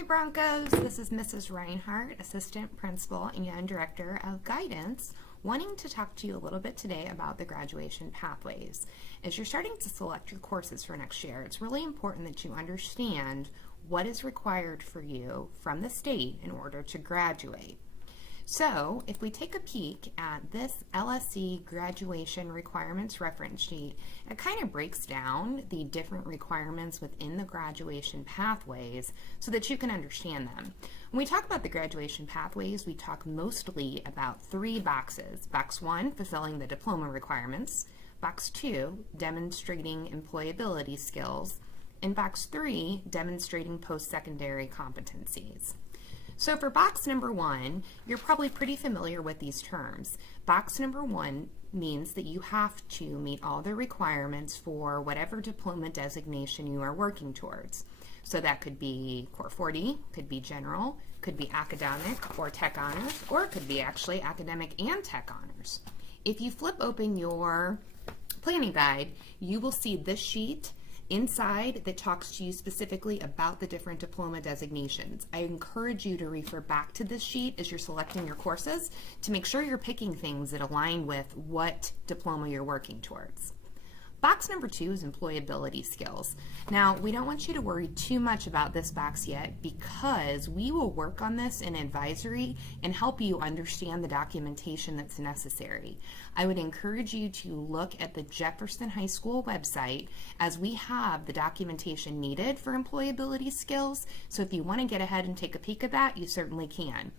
Hi Broncos, this is Mrs. Reinhardt, Assistant Principal and Director of Guidance, wanting to talk to you a little bit today about the graduation pathways. As you're starting to select your courses for next year, it's really important that you understand what is required for you from the state in order to graduate. So, if we take a peek at this LSC graduation requirements reference sheet, it kind of breaks down the different requirements within the graduation pathways so that you can understand them. When we talk about the graduation pathways, we talk mostly about three boxes. Box 1, fulfilling the diploma requirements. Box 2, demonstrating employability skills. And Box 3, demonstrating post-secondary competencies. So for box number 1, you're probably pretty familiar with these terms. Box number 1 means that you have to meet all the requirements for whatever diploma designation you are working towards. So that could be Core 40, could be general, could be academic or tech honors, or it could be actually academic and tech honors. If you flip open your planning guide, you will see this sheet inside that talks to you specifically about the different diploma designations. I encourage you to refer back to this sheet as you're selecting your courses to make sure you're picking things that align with what diploma you're working towards. Box number 2 is employability skills. Now, we don't want you to worry too much about this box yet because we will work on this in advisory and help you understand the documentation that's necessary. I would encourage you to look at the Jefferson High School website as we have the documentation needed for employability skills. So if you want to get ahead and take a peek at that, you certainly can.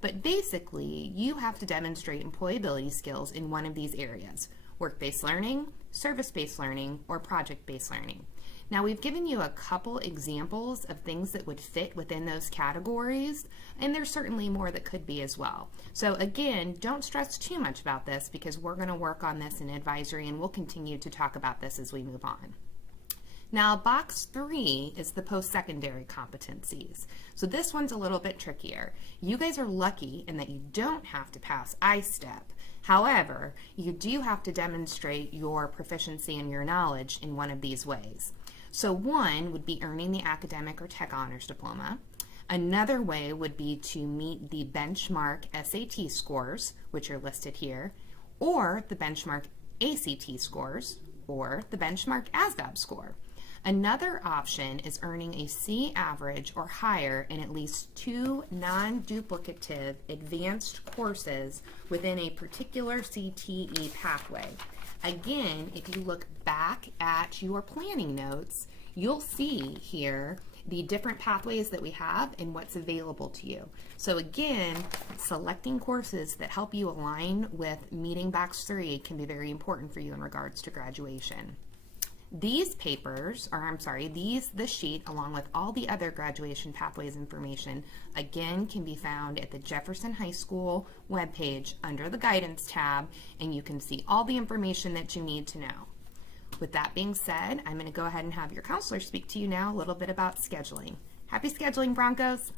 But basically, you have to demonstrate employability skills in one of these areas: work-based learning, service-based learning, or project-based learning. Now, we've given you a couple examples of things that would fit within those categories, and there's certainly more that could be as well. So again, don't stress too much about this because we're going to work on this in advisory and we'll continue to talk about this as we move on. Now, box 3 is the post-secondary competencies. So this one's a little bit trickier. You guys are lucky in that you don't have to pass I-STEP. However, you do have to demonstrate your proficiency and your knowledge in one of these ways. So one would be earning the academic or tech honors diploma. Another way would be to meet the benchmark SAT scores, which are listed here, or the benchmark ACT scores, or the benchmark ASVAB score. Another option is earning a C average or higher in at least 2 non-duplicative advanced courses within a particular CTE pathway. Again, if you look back at your planning notes, you'll see here the different pathways that we have and what's available to you. So again, selecting courses that help you align with meeting box 3 can be very important for you in regards to graduation. These papers, this sheet, along with all the other graduation pathways information, again can be found at the Jefferson High School webpage under the Guidance tab, and you can see all the information that you need to know. With that being said, I'm going to go ahead and have your counselor speak to you now a little bit about scheduling. Happy scheduling, Broncos!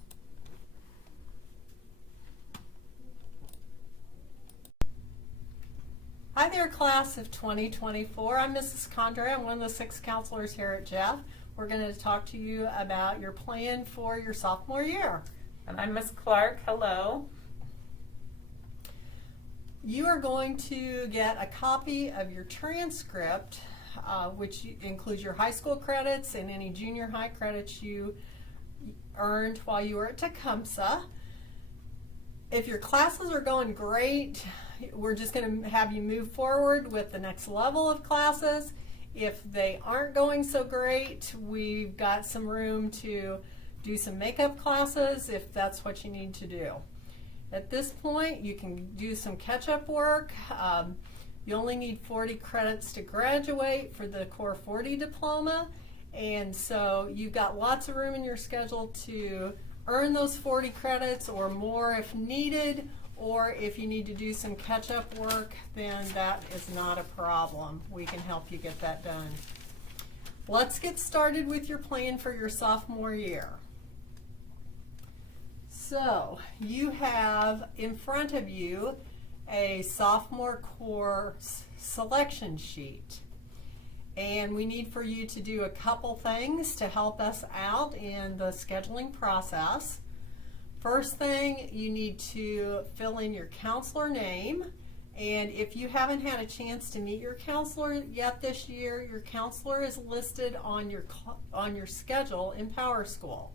Hi there, class of 2024. I'm Mrs. Condre. I'm one of the 6 counselors here at Jeff. We're going to talk to you about your plan for your sophomore year. And I'm Miss Clark. Hello. You are going to get a copy of your transcript, which includes your high school credits and any junior high credits you earned while you were at Tecumseh. If your classes are going great, we're just going to have you move forward with the next level of classes. If they aren't going so great, we've got some room to do some makeup classes if that's what you need to do. At this point, you can do some catch-up work. You only need 40 credits to graduate for the Core 40 diploma, and so you've got lots of room in your schedule to earn those 40 credits or more if needed, or if you need to do some catch-up work, then that is not a problem. We can help you get that done. Let's get started with your plan for your sophomore year. So you have in front of you a sophomore course selection sheet. And we need for you to do a couple things to help us out in the scheduling process. First thing, you need to fill in your counselor name. And if you haven't had a chance to meet your counselor yet this year, your counselor is listed on your schedule in PowerSchool.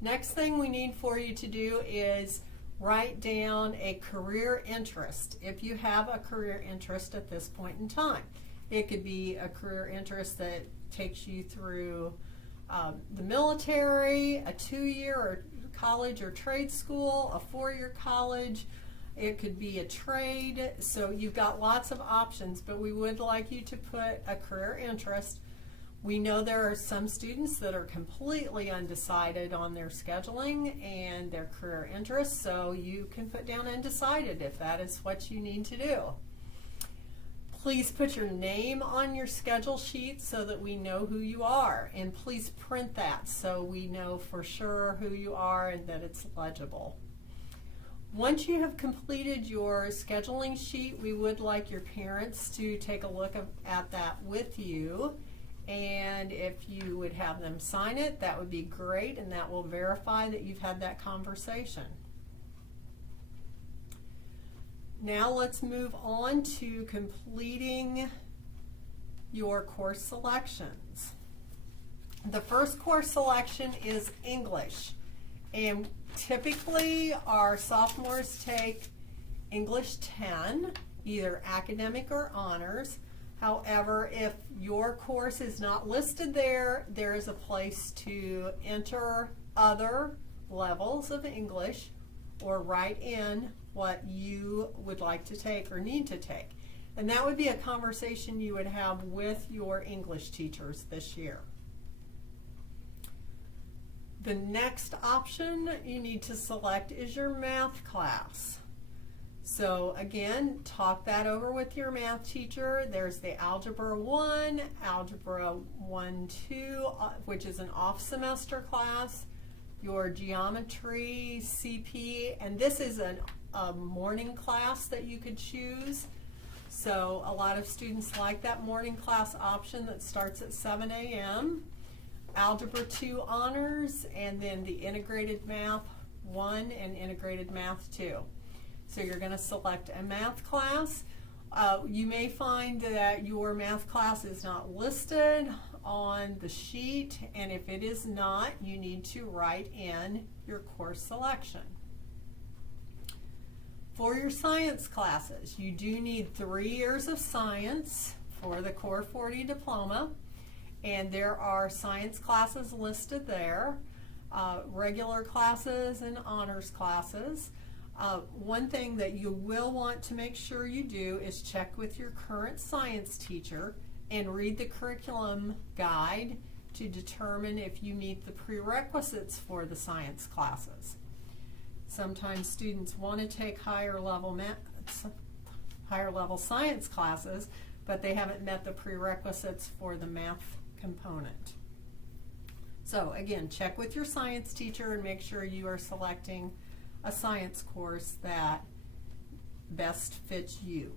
Next thing we need for you to do is write down a career interest, if you have a career interest at this point in time. It could be a career interest that takes you through the military, a 2-year or college or trade school, a 4-year college. It could be a trade. So you've got lots of options, but we would like you to put a career interest. We know there are some students that are completely undecided on their scheduling and their career interests, so you can put down undecided if that is what you need to do. Please put your name on your schedule sheet so that we know who you are, and please print that so we know for sure who you are and that it's legible. Once you have completed your scheduling sheet, we would like your parents to take a look at that with you, and if you would have them sign it, that would be great, and that will verify that you've had that conversation. Now let's move on to completing your course selections. The first course selection is English, and typically our sophomores take English 10, either academic or honors. However, if your course is not listed there, there is a place to enter other levels of English or write in what you would like to take or need to take. And that would be a conversation you would have with your English teachers this year. The next option you need to select is your math class. So again, talk that over with your math teacher. There's the Algebra 1, Algebra 1-2, which is an off-semester class, your Geometry, CP, and this is a morning class that you could choose. So a lot of students like that morning class option that starts at 7 a.m. Algebra 2 honors, and then the Integrated Math 1 and Integrated Math 2. So you're going to select a math class. You may find that your math class is not listed on the sheet, and if it is not, you need to write in your course selection. For your science classes, you do need 3 years of science for the Core 40 diploma, and there are science classes listed there, regular classes and honors classes. One thing that you will want to make sure you do is check with your current science teacher and read the curriculum guide to determine if you meet the prerequisites for the science classes. Sometimes students want to take higher level science classes, but they haven't met the prerequisites for the math component. So again, check with your science teacher and make sure you are selecting a science course that best fits you.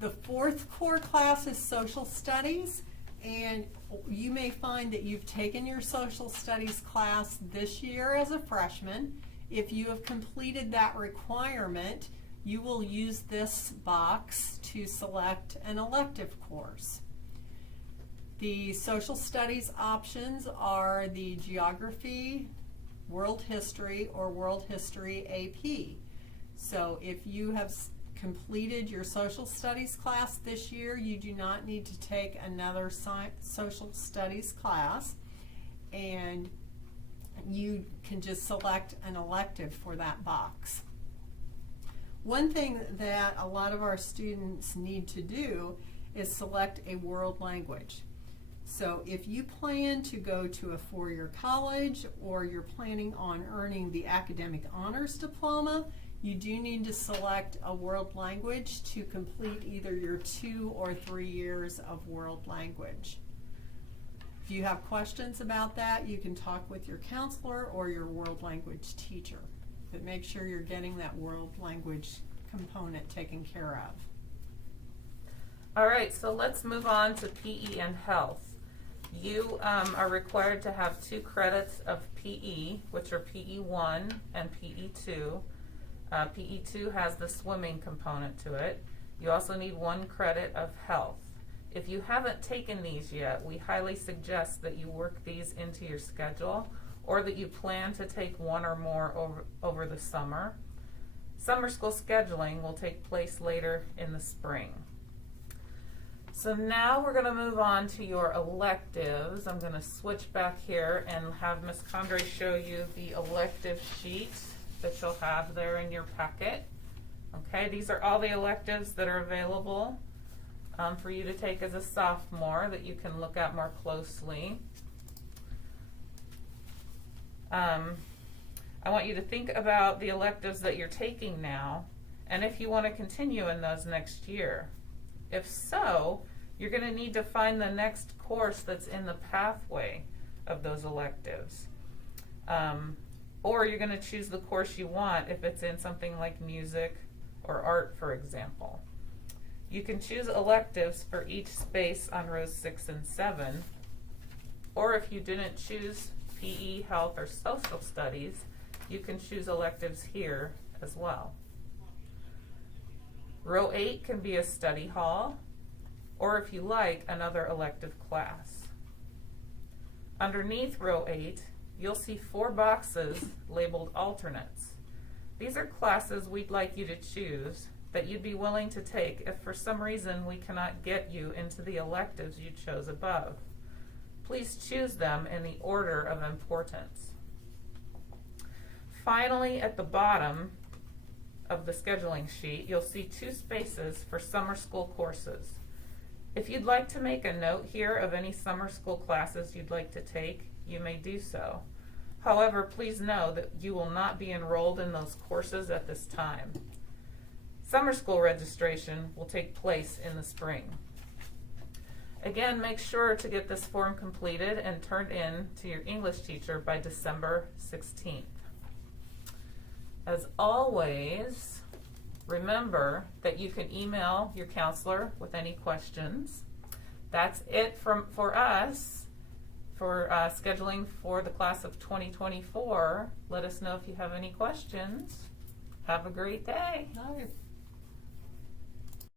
The fourth core class is social studies, and you may find that you've taken your social studies class this year as a freshman. If you have completed that requirement, you will use this box to select an elective course. The social studies options are the geography, world history, or world history AP. So if you have completed your social studies class this year, you do not need to take another social studies class, and you can just select an elective for that box. One thing that a lot of our students need to do is select a world language. So if you plan to go to a 4-year college or you're planning on earning the academic honors diploma, you do need to select a world language to complete either your 2 or 3 years of world language. If you have questions about that, you can talk with your counselor or your world language teacher. But make sure you're getting that world language component taken care of. All right, so let's move on to PE and health. You are required to have 2 credits of PE, which are PE1 and PE2. PE2 has the swimming component to it. You also need 1 credit of health. If you haven't taken these yet, we highly suggest that you work these into your schedule or that you plan to take 1 or more over the summer. Summer school scheduling will take place later in the spring. So now we're going to move on to your electives. I'm going to switch back here and have Ms. Condrey show you the elective sheet that you'll have there in your packet. Okay, these are all the electives that are available for you to take as a sophomore that you can look at more closely. I want you to think about the electives that you're taking now and if you want to continue in those next year. If so, you're going to need to find the next course that's in the pathway of those electives. Or you're going to choose the course you want if it's in something like music or art, for example. You can choose electives for each space on rows 6 and 7. Or if you didn't choose PE, health, or social studies, you can choose electives here as well. Row 8 can be a study hall, or if you like, another elective class. Underneath row 8, you'll see 4 boxes labeled alternates. These are classes we'd like you to choose that you'd be willing to take if for some reason we cannot get you into the electives you chose above. Please choose them in the order of importance. Finally, at the bottom of the scheduling sheet, you'll see 2 spaces for summer school courses. If you'd like to make a note here of any summer school classes you'd like to take, you may do so. However, please know that you will not be enrolled in those courses at this time. Summer school registration will take place in the spring. Again, make sure to get this form completed and turned in to your English teacher by December 16th. As always, remember that you can email your counselor with any questions. That's it for us for scheduling for the class of 2024. Let us know if you have any questions. Have a great day. All right.